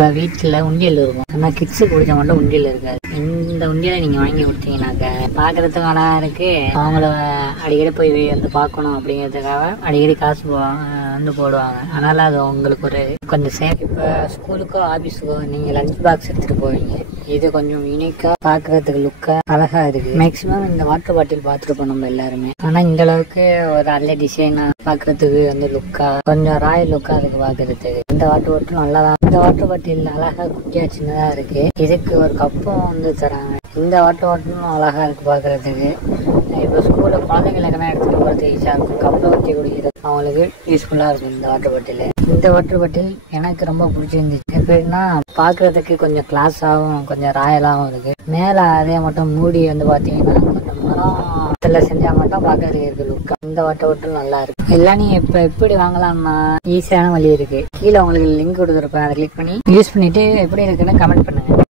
இப்போ வீட்டில் உண்டியல் இருக்கும், ஆனால் கிட்ஸுக்கு பிடிச்ச மட்டும் உண்டியல் இருக்காது. இந்த உண்டியலை நீங்கள் வாங்கி கொடுத்தீங்கன்னாக்க பார்க்குறதுக்கு அழகாக இருக்குது. அவங்கள அடிக்கடி போய் வந்து பார்க்கணும் அப்படிங்கிறதுக்காக அடிக்கடி காசு வந்து போடுவாங்க. அதனால் அது உங்களுக்கு ஒரு கொஞ்சம் சேஃப். இப்போ ஸ்கூலுக்கோ ஆஃபீஸுக்கோ நீங்கள் லஞ்ச் பாக்ஸ் எடுத்துகிட்டு போவீங்க. இது கொஞ்சம் யூனிக்காக பார்க்குறதுக்கு லுக்காக அழகாக இருக்குது. மேக்ஸிமம் இந்த வாட்டர் பாட்டில் பார்த்துருப்போம் நம்ம எல்லாருமே. ஆனால் இந்த அளவுக்கு ஒரு நல்ல டிசைனாக பார்க்குறதுக்கு வந்து லுக்காக கொஞ்சம் ராயல் லுக்காக இருக்குது பார்க்குறதுக்கு. இந்த வாட்டர் பாட்டில் நல்லா தான். இந்த வாட்டர் பாட்டில் அழகாக குட்டியாக சின்னதாக இருக்குது. இதுக்கு ஒரு கப்பும் வந்து தராங்க. இந்த வாட்டர் பாட்டிலும் அழகாக இருக்குது பார்க்குறதுக்கு. இப்போ ஸ்கூலில் குழந்தைங்களுக்கெல்லாம் எடுத்துகிட்டு போகிறது ஈஸியாக இருக்கும். கப்பில் ஊற்றி குடிக்கிறது அவங்களுக்கு யூஸ்ஃபுல்லாக இருக்கும் இந்த வாட்டர் பாட்டில். இந்த வாட்டர் பாட்டில் எனக்கு ரொம்ப பிடிச்சிருந்துச்சு. எப்படின்னா பார்க்குறதுக்கு கொஞ்சம் கிளாஸாகவும் கொஞ்சம் ராயலாகவும் இருக்குது. மேலே அதே மட்டும் மூடி வந்து பார்த்தீங்கன்னா கொஞ்சம் மரம் செஞ்சால் மட்டும் பார்க்கறதுக்கு இருக்கு லுக்கா. இந்த வாட்டர் பாட்டில் நல்லா இருக்கு. எல்லாம் நீங்கள் இப்போ எப்படி வாங்கலாம்னா ஈஸியான வழி இருக்குது. கீழே உங்களுக்கு லிங்க் கொடுத்துருப்பேன், அதை கிளிக் பண்ணி யூஸ் பண்ணிவிட்டு எப்படி இருக்குன்னு கமெண்ட் பண்ணுங்கள்.